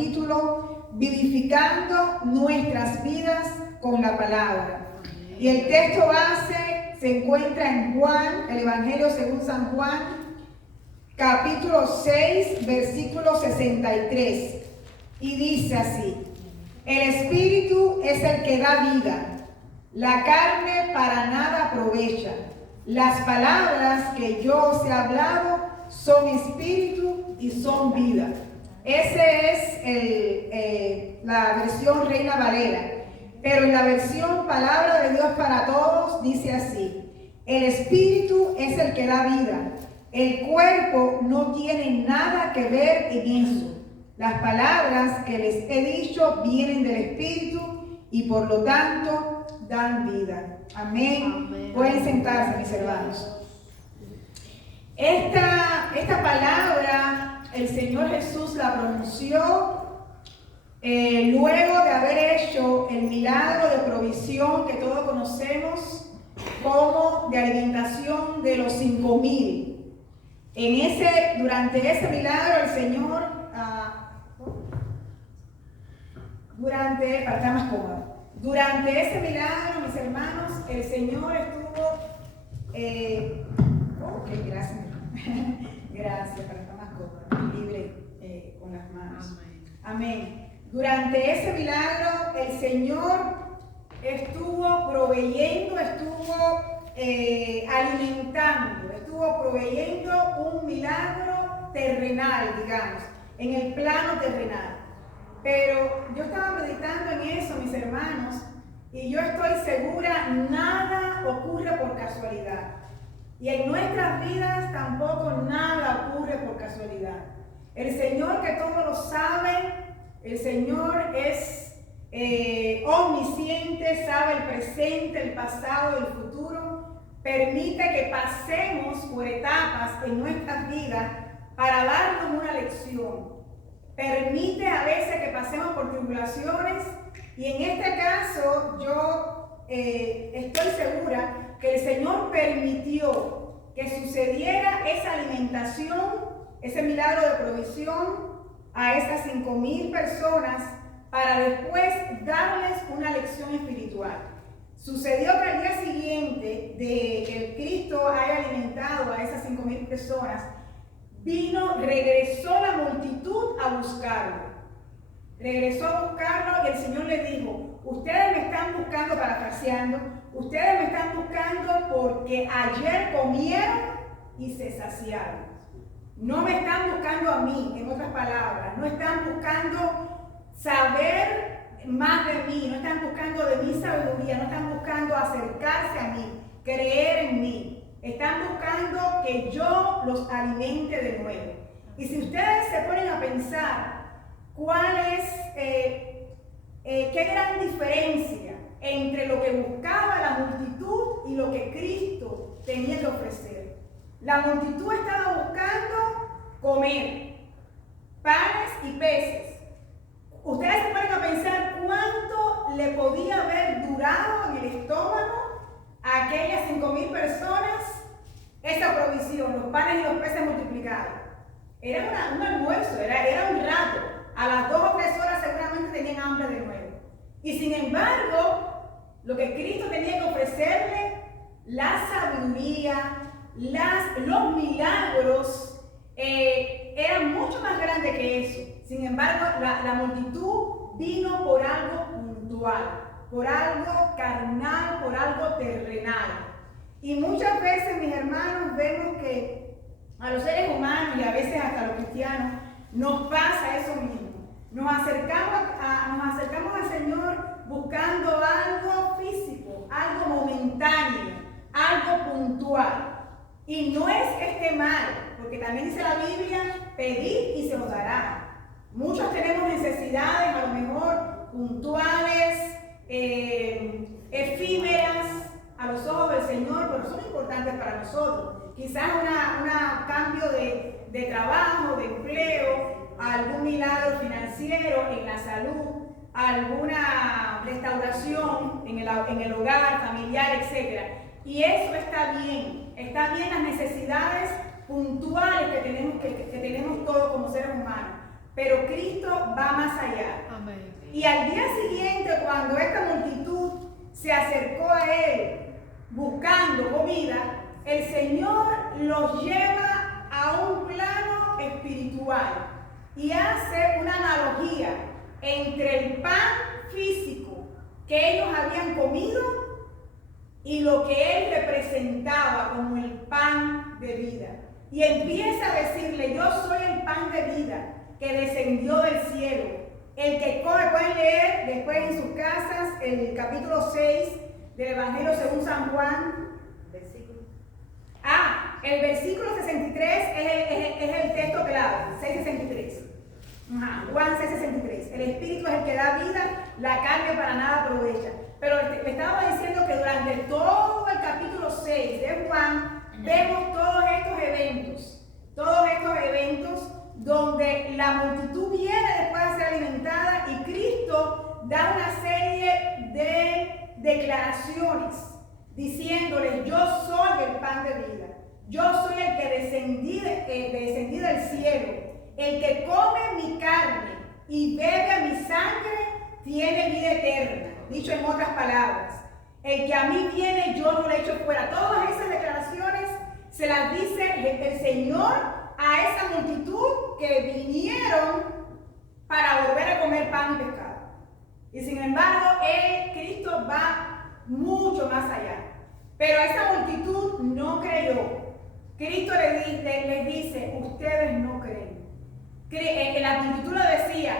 título Vivificando nuestras vidas con la palabra. Y el texto base se encuentra en Juan, el Evangelio según San Juan, capítulo 6, versículo 63. Y dice así: el Espíritu es el que da vida, la carne para nada aprovecha. Las palabras que yo os he hablado son espíritu y son vida. Esa es la versión Reina Valera. Pero en la versión Palabra de Dios para Todos dice así: el Espíritu es el que da vida. El cuerpo no tiene nada que ver en eso. Las palabras que les he dicho vienen del Espíritu y por lo tanto dan vida. Amén. Amén. Pueden sentarse, mis hermanos. Esta palabra el Señor Jesús la pronunció luego de haber hecho el milagro de provisión que todos conocemos como de alimentación de los 5,000. Durante ese milagro el Señor, para estar más cómodo, durante ese milagro, mis hermanos, el Señor estuvo, gracias, gracias, para estar más cómodo, más libre con las manos. Amén. Durante ese milagro el Señor estuvo proveyendo, estuvo alimentando, estuvo proveyendo un milagro terrenal, digamos, en el plano terrenal. Pero yo estaba meditando en eso, mis hermanos, y yo estoy segura, nada ocurre por casualidad. Y en nuestras vidas tampoco nada ocurre por casualidad. El Señor, que todo lo sabe, el Señor es omnisciente, sabe el presente, el pasado y el futuro. Permite que pasemos por etapas en nuestras vidas para darnos una lección. Permite a veces que pasemos por tribulaciones, y en este caso yo estoy segura que el Señor permitió que sucediera esa alimentación, ese milagro de provisión a esas 5,000 personas para después darles una lección espiritual. Sucedió que al día siguiente de que el Cristo haya alimentado a esas 5,000 personas, regresó la multitud a buscarlo. Regresó a buscarlo y el Señor le dijo: ustedes me están buscando, parafraseando, ustedes me están buscando porque ayer comieron y se saciaron. No me están buscando a mí, en otras palabras, no están buscando saber más de mí, no están buscando de mi sabiduría, no están buscando acercarse a mí, creer en mí. Están buscando que yo los alimente de nuevo. Y si ustedes se ponen a pensar cuál es, qué gran diferencia entre lo que buscaba la multitud y lo que Cristo tenía que ofrecer. La multitud estaba buscando comer panes y peces. Ustedes se ponen a pensar cuánto le podía haber durado en el estómago a aquellas 5,000 personas esa provisión, los panes y los peces multiplicados. Era un almuerzo, era un rato. A las 2 o 3 horas seguramente tenían hambre de nuevo. Y sin embargo, lo que Cristo tenía que ofrecerle, la sabiduría, los milagros, eran mucho más grandes que eso. Sin embargo, la multitud vino por algo puntual, por algo carnal, por algo terrenal. Y muchas veces, mis hermanos, vemos que a los seres humanos y a veces hasta a los cristianos nos pasa eso mismo. Nos acercamos al Señor buscando algo físico, algo momentáneo, algo puntual. Y no es que esté mal, porque también dice la Biblia: pedid y se os dará. Muchos tenemos necesidades, a lo mejor puntuales, efímeras a los ojos del Señor, pero son importantes para nosotros. Quizás un cambio de trabajo, de empleo, algún milagro financiero en la salud, alguna restauración en el hogar familiar, etc. Y eso está bien las necesidades puntuales que tenemos todos como seres humanos. pero Cristo va más allá. Amén. Y al día siguiente, cuando esta multitud se acercó a él buscando comida, el Señor los lleva a un plano espiritual y hace una analogía entre el pan físico que ellos habían comido y lo que él representaba como el pan de vida. Y empieza a decirle: yo soy el pan de vida que descendió del cielo. El que come, pueden leer después en sus casas el capítulo 6 del Evangelio según San Juan. El versículo 63 es el texto clave, 6:63. Juan 6:63. El Espíritu es el que da vida, la carne para nada aprovecha. Pero le estaba diciendo que durante todo el capítulo 6 de Juan vemos todos estos eventos donde la multitud viene después de ser alimentada y Cristo da una serie de declaraciones diciéndoles: yo soy el pan de vida, yo soy el que descendí del cielo, el que come mi carne y bebe mi sangre tiene vida eterna. Dicho en otras palabras, el que a mí viene yo no le echo fuera. Todas esas declaraciones se las dice el Señor a esa multitud que vinieron para volver a comer pan y pescado. Y sin embargo, Cristo va mucho más allá. Pero esa multitud no creyó. Cristo les dice: ustedes no creen. La multitud le decía: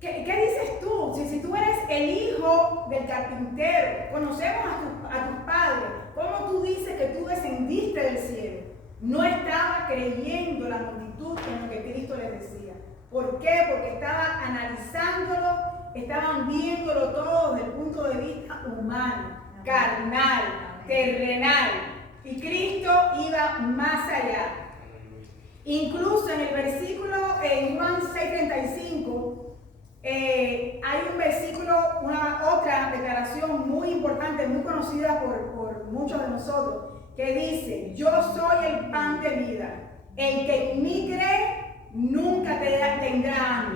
¿qué dices tú? Si tú eres el hijo del carpintero, conocemos a tus padres, ¿cómo tú dices que tú descendiste del cielo? No estaba creyendo la multitud en lo que Cristo les decía. ¿Por qué? Porque estaban analizándolo, estaban viéndolo todo desde el punto de vista humano, carnal, terrenal. Y Cristo iba más allá. Incluso en el versículo, en Juan 6:35, hay un versículo, otra declaración muy importante, muy conocida por muchos de nosotros, que dice: yo soy el pan de vida, el que en mí cree nunca tendrá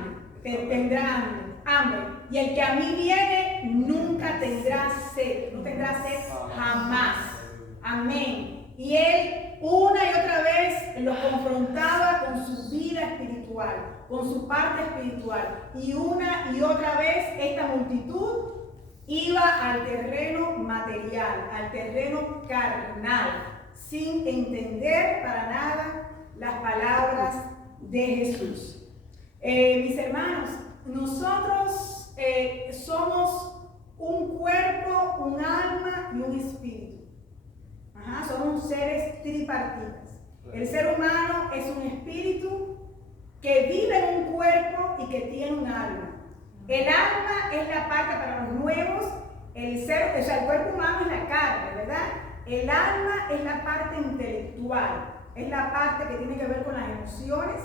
hambre, y el que a mí viene nunca tendrá sed, no tendrá sed jamás. Amén. Y él una y otra vez los confrontaba con su vida espiritual, con su parte espiritual, y una y otra vez esta multitud iba al terreno material, al terreno carnal, sin entender para nada las palabras de Jesús. Mis hermanos, nosotros somos un cuerpo, un alma y un espíritu. Somos seres tripartitas. El ser humano es un espíritu que vive en un cuerpo y que tiene un alma. El alma es la parte para los nuevos, el cuerpo humano es la carne, ¿verdad? El alma es la parte intelectual, es la parte que tiene que ver con las emociones,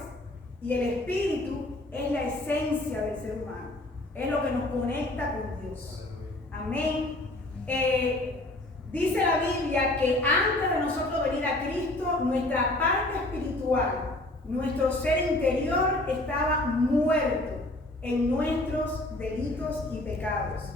y el espíritu es la esencia del ser humano, es lo que nos conecta con Dios. Amén. Dice la Biblia que antes de nosotros venir a Cristo, nuestra parte espiritual, nuestro ser interior estaba muerto en nuestros delitos y pecados.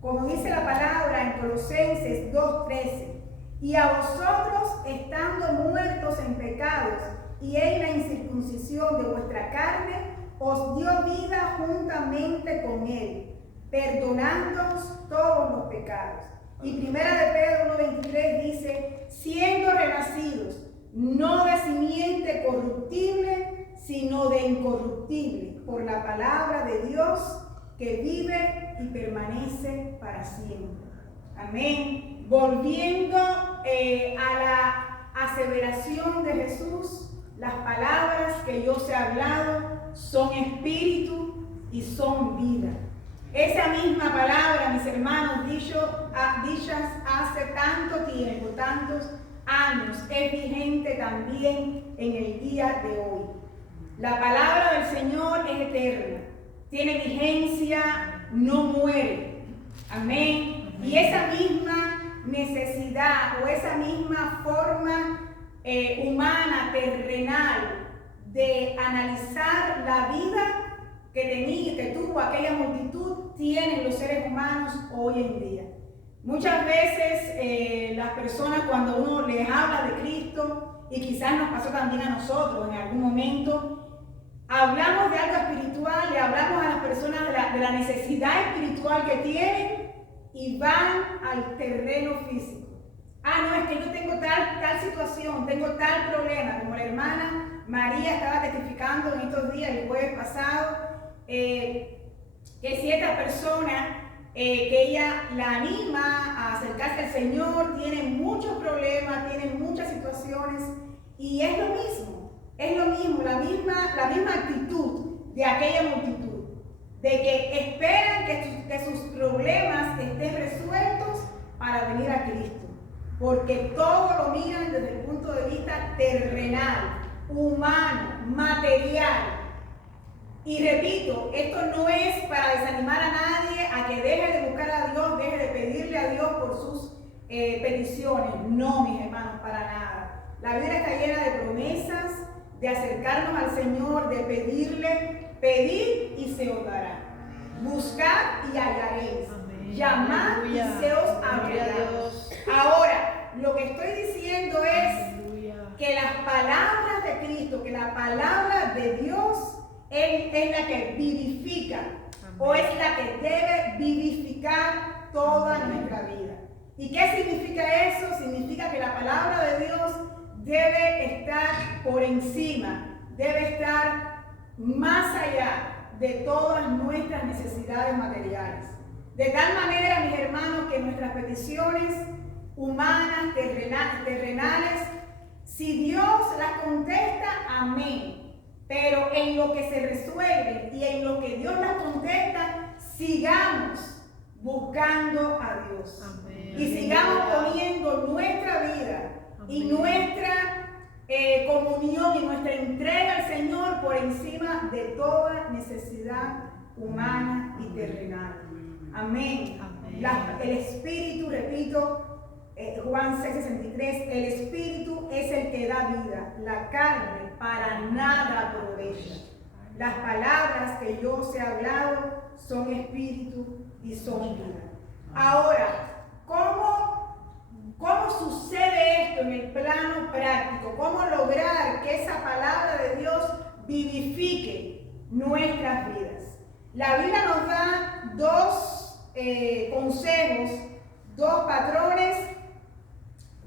Como dice la palabra en Colosenses 2:13: y a vosotros, estando muertos en pecados y en la incircuncisión de vuestra carne, os dio vida juntamente con él, perdonándonos todos los pecados. Y primera de Pedro 1:23 dice: siendo renacidos, no de simiente corruptible, sino de incorruptible, por la palabra de Dios que vive y permanece para siempre. Amén. Volviendo a la aseveración de Jesús, las palabras que yo os he hablado son espíritu y son vida. Esa misma palabra, mis hermanos, dichas hace tanto tiempo, tantos años, es vigente también en el día de hoy. La palabra del Señor es eterna, tiene vigencia, no muere. Amén. Y esa misma necesidad o esa misma forma humana, terrenal, de analizar la vida que tuvo aquella multitud, tienen los seres humanos hoy en día. Muchas veces las personas, cuando uno les habla de Cristo, y quizás nos pasó también a nosotros en algún momento, hablamos de algo espiritual, le hablamos a las personas de la necesidad espiritual que tienen y van al terreno físico. Ah, no, es que yo tengo tal situación, tengo tal problema, como la hermana María estaba testificando en estos días, el jueves pasado, que cierta persona que ella la anima a acercarse al Señor, tiene muchos problemas, tiene muchas situaciones, y es lo mismo, la misma actitud de aquella multitud, de que esperan que sus problemas estén resueltos para venir a Cristo, porque todo lo miran desde el punto de vista terrenal, humano, material. Y repito, esto no es para desanimar a nadie a que deje de buscar a Dios, deje de pedirle a Dios por sus peticiones. No, mis hermanos, para nada. La Biblia está llena de promesas, de acercarnos al Señor, de pedirle, pedid y se os dará. Buscad y hallaréis. Amén. Llamad Aleluya. Y se os abrirá. Ahora, lo que estoy diciendo es que las palabras de Cristo, que la palabra de Dios es la que vivifica. Amén. O es la que debe vivificar toda Amén. Nuestra vida. ¿Y qué significa eso? Significa que la palabra de Dios debe estar por encima, debe estar más allá de todas nuestras necesidades materiales. De tal manera, mis hermanos, que nuestras peticiones humanas, terrenales, si Dios las contesta, amén. Pero en lo que se resuelve y en lo que Dios las contesta, sigamos buscando a Dios. Amén. Y sigamos poniendo nuestra vida Amén. Y nuestra comunión y nuestra entrega al Señor por encima de toda necesidad humana y terrenal. Amén. Amén. El Espíritu, repito, Juan 6:63, el Espíritu es el que da vida, la carne para nada aprovecha. Las palabras que yo os he hablado son espíritu y son vida. Ahora, ¿cómo sucede esto en el plano práctico? ¿Cómo lograr que esa palabra de Dios vivifique nuestras vidas? La Biblia nos da dos consejos, dos patrones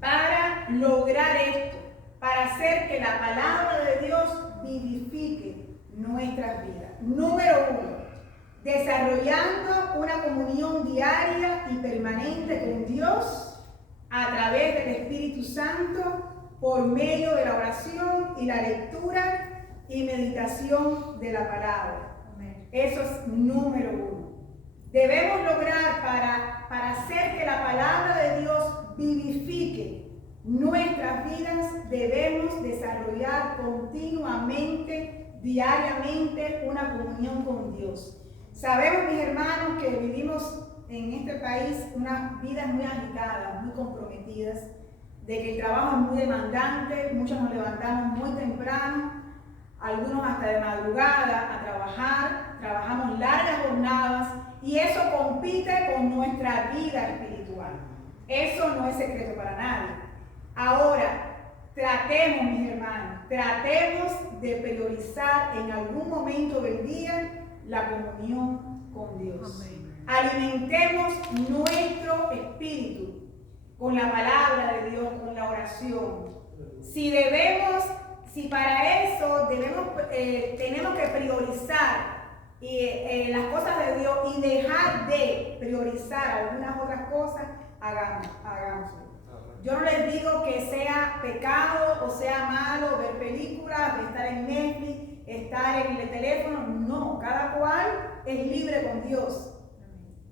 para lograr esto, para hacer que la palabra de Dios vivifique nuestras vidas. Número 1, desarrollando una comunión diaria y permanente con Dios a través del Espíritu Santo por medio de la oración y la lectura y meditación de la palabra. Amén. Eso es número 1. Debemos lograr para hacer que la palabra de Dios vivifique nuestras vidas, debemos desarrollar continuamente, diariamente, una comunión con Dios. Sabemos, mis hermanos, que vivimos en este país unas vidas muy agitadas, muy comprometidas, de que el trabajo es muy demandante, muchos nos levantamos muy temprano, algunos hasta de madrugada a trabajar, trabajamos largas jornadas y eso compite con nuestra vida espiritual. Eso no es secreto para nadie. Ahora, tratemos, mis hermanos, tratemos de priorizar en algún momento del día la comunión con Dios. Amén. Alimentemos nuestro espíritu con la palabra de Dios, con la oración. Si para eso tenemos que priorizar las cosas de Dios y dejar de priorizar algunas otras cosas, hagámoslo. Yo no les digo que sea pecado o sea malo ver películas, estar en Netflix, estar en el teléfono. No, cada cual es libre con Dios.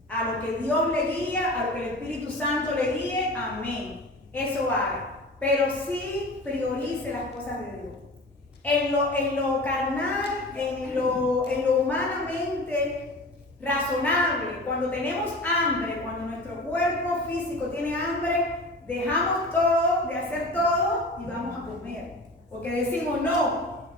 A lo que Dios le guía, a lo que el Espíritu Santo le guíe, amén. Eso haga. Pero sí priorice las cosas de Dios. En lo carnal, en lo humanamente razonable, cuando tenemos hambre, cuando nuestro cuerpo físico tiene hambre, dejamos todo, de hacer todo y vamos a comer. Porque decimos, no,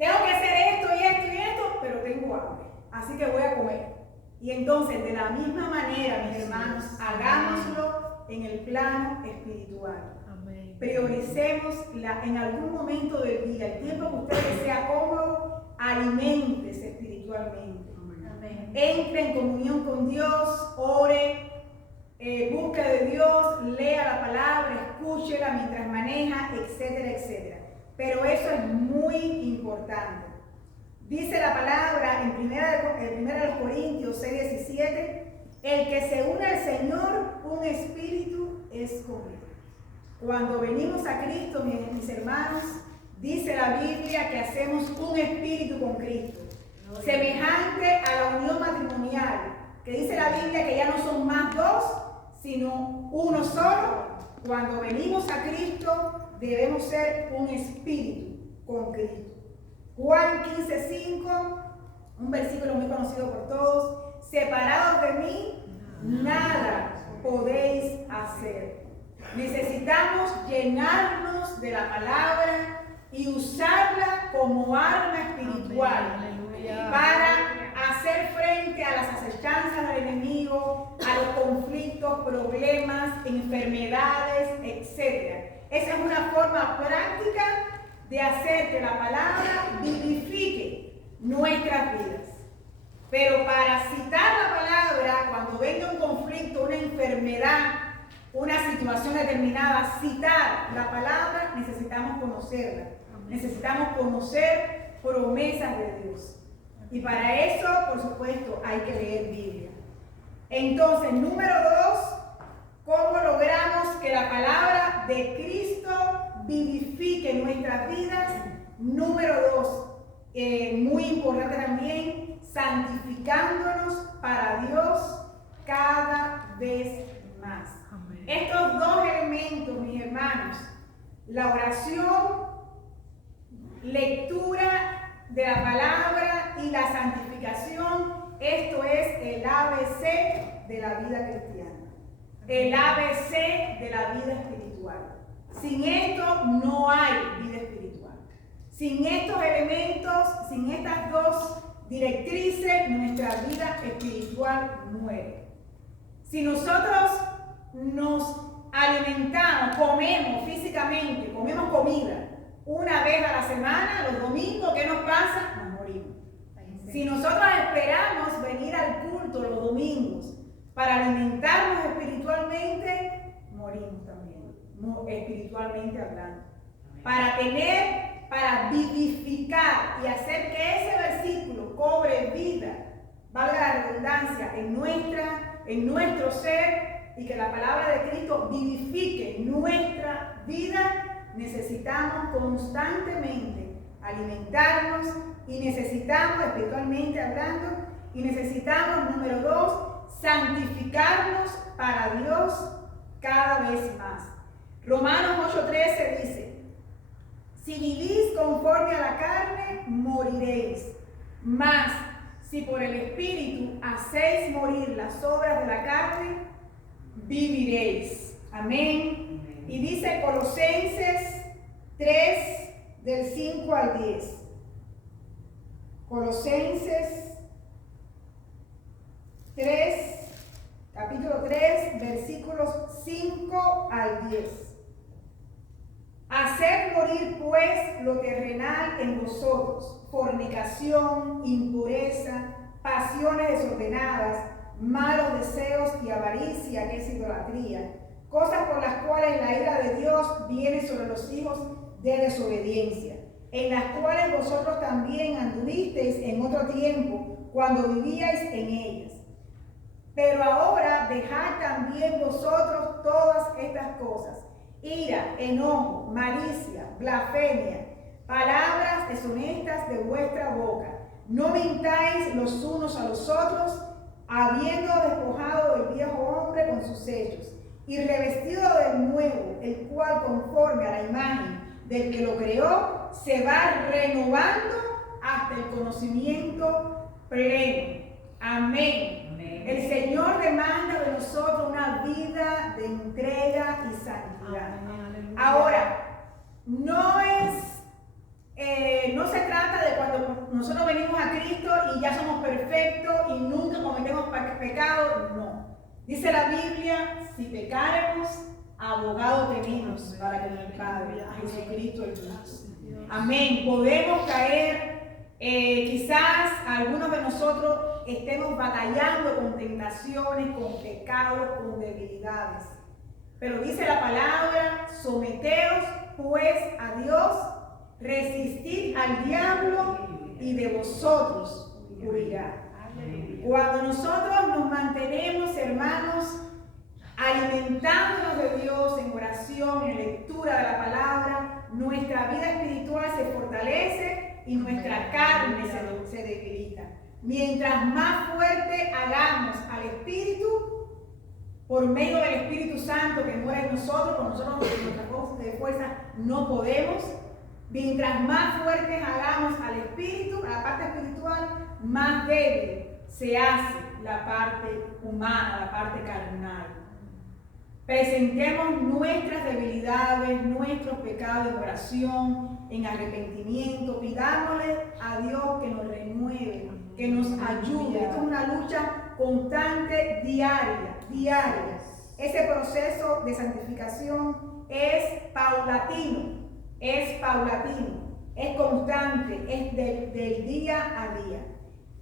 Tengo que hacer esto y esto y esto, pero tengo hambre, así que voy a comer. Y entonces, de la misma manera, mis hermanos, hagámoslo en el plano espiritual. Amén. Prioricemos en algún momento del día, el tiempo que usted le sea cómodo, aliméntese espiritualmente. Amén. Entre en comunión con Dios, ore, busque de Dios, lea la palabra, escúchela mientras maneja, etcétera, etcétera. Pero eso es muy importante. Dice la palabra en 1 Corintios 6:17, el que se une al Señor, un espíritu es con él. Cuando venimos a Cristo, mis hermanos, dice la Biblia que hacemos un espíritu con Cristo. Semejante a la unión matrimonial, que dice la Biblia que ya no son más dos, sino uno solo. Cuando venimos a Cristo, debemos ser un espíritu con Cristo. Juan 15:5, un versículo muy conocido por todos: separados de mí, nada podéis hacer. Necesitamos llenarnos de la palabra y usarla como arma espiritual. Aleluya. Para hacer frente a las acechanzas del enemigo, a los conflictos, problemas, enfermedades, etc. Esa es una forma práctica de hacer que la palabra vivifique nuestras vidas. Pero para citar la palabra, cuando venga un conflicto, una enfermedad, una situación determinada, citar la palabra, necesitamos conocerla. Necesitamos conocer promesas de Dios. Y para eso, por supuesto, hay que leer Biblia. Entonces, número 2, ¿cómo logramos que la palabra de Cristo vivifique nuestras vidas? Número 2, muy importante también, santificándonos para Dios cada vez más. Amén. Estos dos elementos, mis hermanos, la oración, lectura de la palabra y la santificación, esto es el ABC de la vida cristiana, el ABC de la vida espiritual. Sin esto no hay vida espiritual. Sin estos elementos, sin estas dos directrices, nuestra vida espiritual muere. Si nosotros nos alimentamos, comemos físicamente, comemos comida una vez a la semana, los domingos, ¿qué nos pasa? Nos morimos. Si nosotros esperamos venir al culto los domingos para alimentarnos espiritualmente, morimos también, espiritualmente hablando. Para vivificar y hacer que ese versículo cobre vida, valga la redundancia, en nuestro ser, y que la palabra de Cristo vivifique nuestra vida, necesitamos constantemente alimentarnos y necesitamos, espiritualmente hablando, y necesitamos, número 2, santificarnos para Dios cada vez más. Romanos 8:13 dice: si vivís conforme a la carne, moriréis, mas si por el Espíritu hacéis morir las obras de la carne, viviréis. Amén. Y dice Colosenses 3, del 5 al 10. Colosenses 3, capítulo 3, versículos 5 al 10. Haced morir pues lo terrenal en vosotros: fornicación, impureza, pasiones desordenadas, malos deseos y avaricia, que es idolatría, cosas por las cuales la ira de Dios viene sobre los hijos de desobediencia, en las cuales vosotros también anduvisteis en otro tiempo, cuando vivíais en ellas. Pero ahora dejad también vosotros todas estas cosas: ira, enojo, malicia, blasfemia, palabras deshonestas de vuestra boca. No mintáis los unos a los otros, habiendo despojado del viejo hombre con sus hechos, y revestido del nuevo, el cual, conforme a la imagen del que lo creó, se va renovando hasta el conocimiento pleno. Amén. Amén. El Señor demanda de nosotros una vida de entrega y santidad. Amén. Ahora, no no se trata de cuando nosotros venimos a Cristo y ya somos perfectos y nunca cometemos pecado, no. Dice la Biblia, si pecaremos, abogado tenemos para con el Padre, a Jesucristo el justo. Amén. Podemos caer, quizás algunos de nosotros estemos batallando con tentaciones, con pecados, con debilidades. Pero dice la palabra, someteos pues a Dios, resistid al diablo y de vosotros huirá. Cuando nosotros nos mantenemos, hermanos, alimentándonos de Dios en oración, en lectura de la palabra, nuestra vida espiritual se fortalece y nuestra carne se debilita. Mientras más fuerte hagamos al Espíritu, por medio del Espíritu Santo que mora en nosotros, con nosotros en nuestras fuerzas no podemos, mientras más fuertes hagamos al Espíritu, a la parte espiritual, más débil se hace la parte humana, la parte carnal. Presentemos nuestras debilidades, nuestros pecados en oración, en arrepentimiento. Pidámosle a Dios que nos renueve, que nos ayude. Esto es una lucha constante, diaria. Ese proceso de santificación es paulatino, es constante, es del día a día.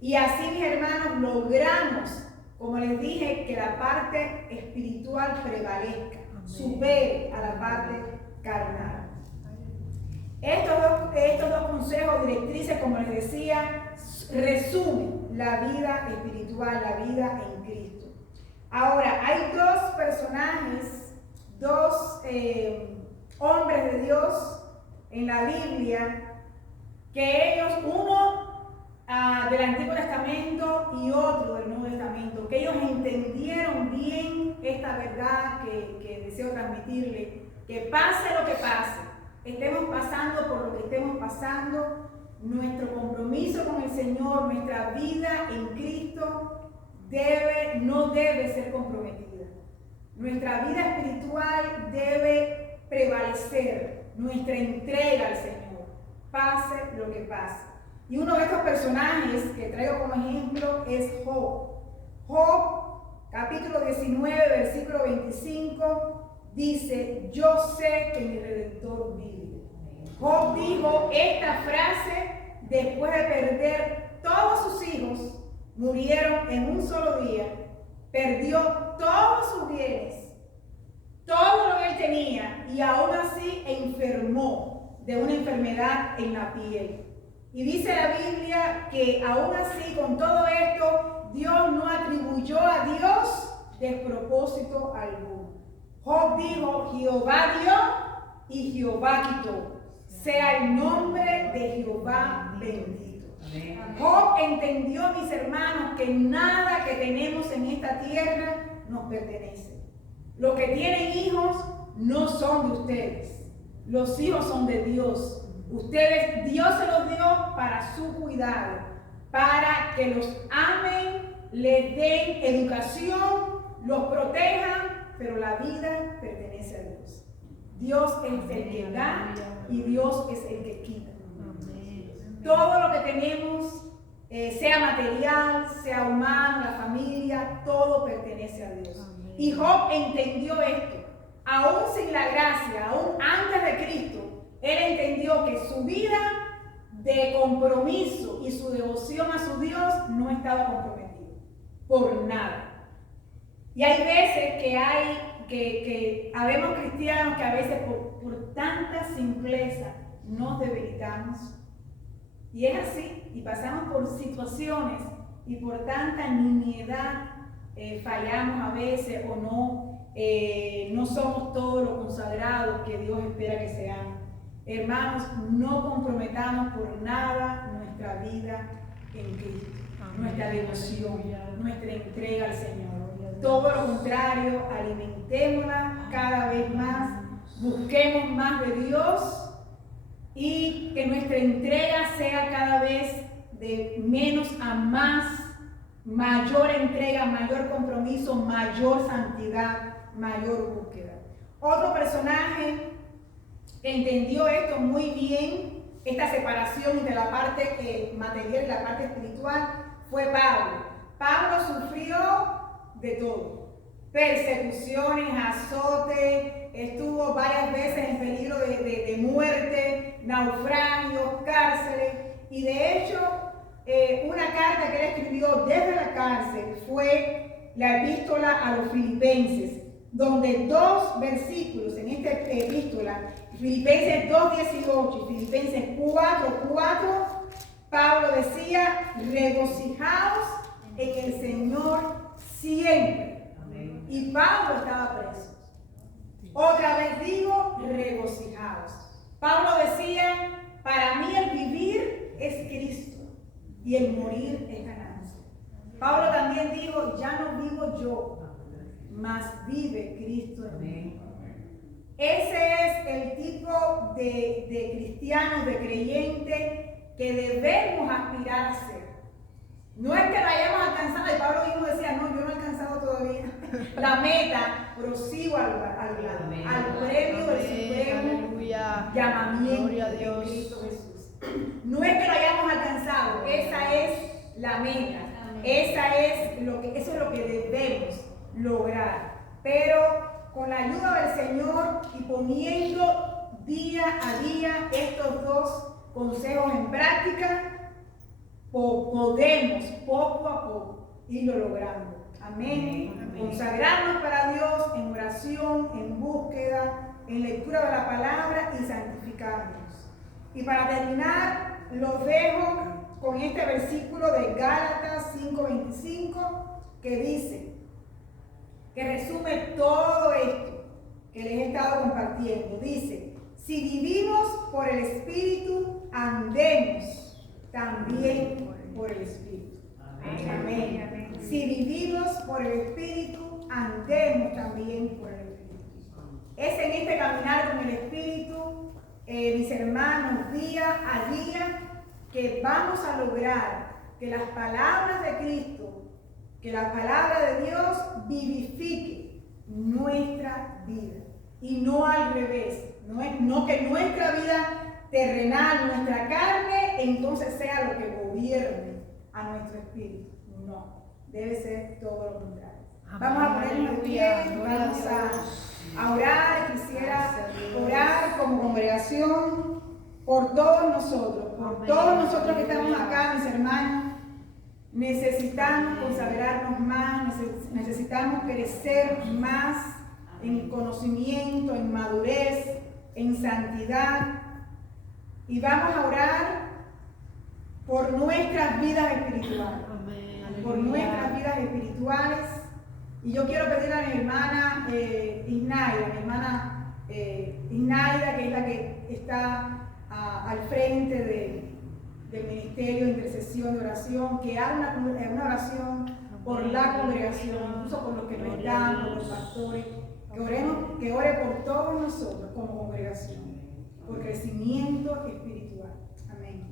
Y así, mis hermanos, logramos, como les dije, que la parte espiritual prevalezca, supere a la parte carnal. Estos dos consejos, directrices, como les decía, resumen la vida espiritual, la vida en Cristo. Ahora, hay dos personajes, dos hombres de Dios en la Biblia, que ellos, uno del Antiguo Testamento y otro del Nuevo Testamento, que ellos entendieron bien esta verdad que deseo transmitirle, que pase lo que pase, estemos pasando por lo que estemos pasando, nuestro compromiso con el Señor, nuestra vida en Cristo no debe ser comprometida. Nuestra vida espiritual debe prevalecer, nuestra entrega al Señor, pase lo que pase. Y uno de estos personajes que traigo como ejemplo es Job. Job, capítulo 19, versículo 25, dice, yo sé que mi Redentor vive. Job dijo esta frase después de perder todos sus hijos, murieron en un solo día, perdió todos sus bienes, todo lo que él tenía, y aún así enfermó de una enfermedad en la piel. Y dice la Biblia que aún así, con todo esto, Dios no atribuyó a Dios despropósito alguno. Job dijo, Jehová dio y Jehová quitó. Sea el nombre de Jehová bendito. Job entendió, mis hermanos, que nada que tenemos en esta tierra nos pertenece. Los que tienen hijos no son de ustedes. Los hijos son de Dios. Ustedes, Dios se los dio para su cuidado, para que los amen, les den educación, los protejan, pero la vida pertenece a Dios. Dios es el que da y Dios es el que quita. Todo lo que tenemos, sea material, sea humano, la familia, todo pertenece a Dios. Y Job entendió esto, aún sin la gracia, aún antes de Cristo. Él entendió que su vida de compromiso y su devoción a su Dios no estaba comprometida por nada. Y hay veces que habemos cristianos que a veces por tanta simpleza nos debilitamos. Y es así, y pasamos por situaciones y por tanta nimiedad fallamos a veces o no somos todos los consagrados que Dios espera que seamos. Hermanos, no comprometamos por nada nuestra vida en Cristo, nuestra devoción, nuestra entrega al Señor. Todo lo contrario, alimentémosla cada vez más, busquemos más de Dios y que nuestra entrega sea cada vez de menos a más, mayor entrega, mayor compromiso, mayor santidad, mayor búsqueda. Otro personaje entendió esto muy bien esta separación entre la parte material y la parte espiritual fue Pablo. Pablo sufrió de todo: persecuciones, azotes, estuvo varias veces en peligro de muerte, naufragios, cárceles, y de hecho una carta que él escribió desde la cárcel fue la epístola a los Filipenses, donde 2 versículos en esta epístola, Filipenses 2:18 y Filipenses 4:4, Pablo decía: regocijaos en el Señor siempre. Y Pablo estaba preso. Otra vez digo, regocijaos. Pablo decía: para mí el vivir es Cristo y el morir es ganancia. Pablo también dijo: ya no vivo yo, mas vive Cristo en mí. Ese es el tipo de cristianos, de creyentes que debemos aspirar a ser. No es que la hayamos alcanzado, y Pablo mismo decía: no, yo no he alcanzado todavía la meta, prosigo al premio del supremo llamamiento de Cristo Jesús. No es que lo hayamos alcanzado, esa es la meta, eso es lo que debemos lograr. Pero con la ayuda del Señor y poniendo día a día estos 2 consejos en práctica, podemos poco a poco irlo logrando. Amén. Consagrarnos para Dios en oración, en búsqueda, en lectura de la palabra y santificarnos. Y para terminar, los dejo con este versículo de Gálatas 5:25 que dice, que resume todo esto que les he estado compartiendo. Dice: si vivimos por el Espíritu, andemos también por el Espíritu. Amén. Amén. Si vivimos por el Espíritu, andemos también por el Espíritu. Es en este caminar con el Espíritu, mis hermanos, día a día, que vamos a lograr que las palabras de Cristo, que la palabra de Dios vivifique nuestra vida. Y no al revés. No que nuestra vida terrenal, nuestra carne, entonces sea lo que gobierne a nuestro espíritu. No, debe ser todo lo contrario. Vamos a ponernos de pie, vamos a orar. Quisiera orar como congregación por todos nosotros que estamos acá, mis hermanos. Necesitamos consagrarnos más, necesitamos crecer más en conocimiento, en madurez, en santidad. Y vamos a orar por nuestras vidas espirituales. Por nuestras vidas espirituales. Y yo quiero pedir a mi hermana Isnaida, que es la que está al frente del Ministerio de Intercesión y Oración, que haga una oración por la congregación, incluso por los que no están, por los pastores, que ore por todos nosotros como congregación, por crecimiento espiritual. Amén.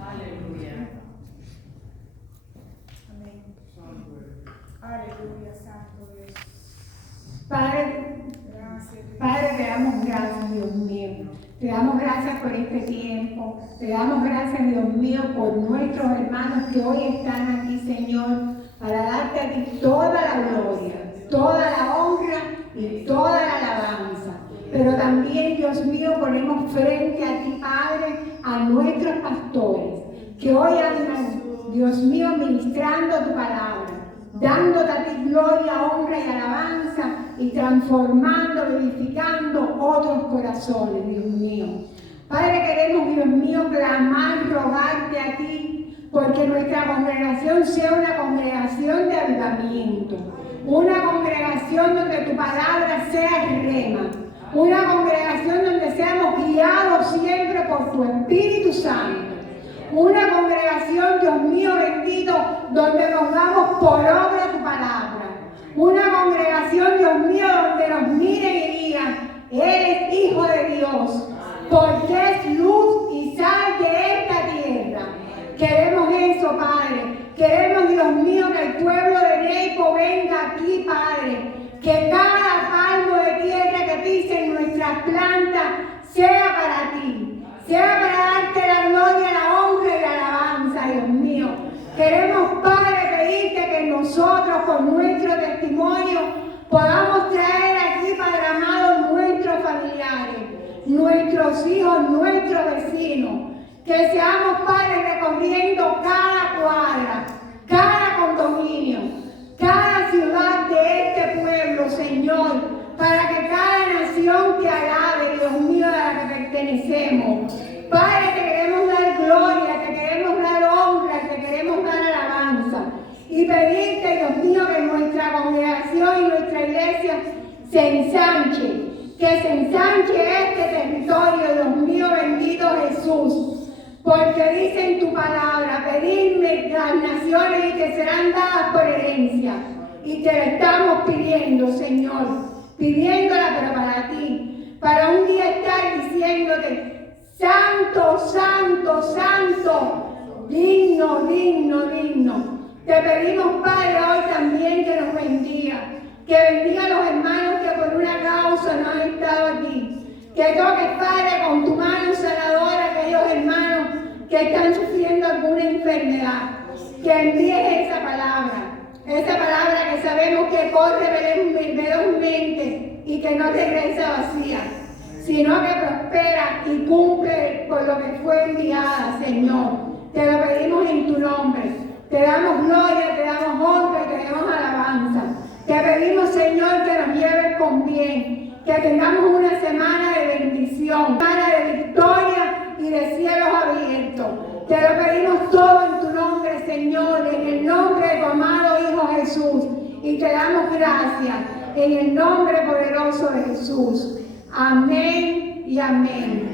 Aleluya. Amén. Aleluya, Santo Dios. Padre, te damos gracias, Dios mío. Te damos gracias por este tiempo. Te damos gracias, Dios mío, por nuestros hermanos que hoy están aquí, Señor, para darte a ti toda la gloria, toda la honra y toda la alabanza. Pero también, Dios mío, ponemos frente a ti, Padre, a nuestros pastores, que hoy andan, Dios mío, ministrando tu palabra, dándote a ti gloria, honra y alabanza, y transformando, vivificando otros corazones, Dios mío. Padre, queremos, Dios mío, clamar, rogarte a ti, porque nuestra congregación sea una congregación de avivamiento, una congregación donde tu palabra sea rema, una congregación donde seamos guiados siempre por tu Espíritu Santo, una congregación, Dios mío bendito, donde nos vamos por obra de tu palabra. Una congregación, Dios mío, donde nos miren y digan: eres hijo de Dios, porque es luz y sal de esta tierra. Queremos eso, Padre. Queremos, Dios mío, que el pueblo de Neipo venga aquí, Padre. Que cada palmo de tierra que pisen nuestras plantas sea para ti, sea para darte la gloria, la honra y la alabanza, Dios mío. Queremos, Padre, pedirte que nosotros con nuestro testimonio podamos traer aquí, Padre amado, nuestros familiares, nuestros hijos, nuestros vecinos, que seamos, Padre, recorriendo cada cuadra, cada condominio, cada ciudad de este pueblo, Señor, para que cada nación te alabe, Dios mío, a la que pertenecemos. Padre, te queremos dar gloria, te queremos dar honra, te queremos dar alabanza. Y pedirte, Dios mío, que nuestra congregación y nuestra iglesia se ensanche, que se ensanche este territorio, Dios mío, bendito Jesús. Porque dice en tu palabra, pedidme las naciones y te serán dadas por herencia. Y te la estamos pidiendo, Señor, pidiéndola pero para ti, para un día estar diciéndote, santo, santo, santo, digno, digno, digno. Te pedimos, Padre, hoy también que nos bendiga, que bendiga a los hermanos que por una causa no han estado aquí, que toques, Padre, con tu mano sanadora a aquellos hermanos que están sufriendo alguna enfermedad, que envíes esa palabra que sabemos que corre velozmente y que no regresa vacía, sino que prospera y cumple por lo que fue enviada, Señor. Te lo pedimos en tu nombre. Te damos gloria, te damos honra y te damos alabanza. Te pedimos, Señor, que nos lleves con bien, que tengamos una semana de bendición, semana de victoria y de cielos abiertos. Te lo pedimos todo en tu nombre, Señor, en el nombre de tu amado Hijo Jesús. Y te damos gracias en el nombre poderoso de Jesús. Amén y amén.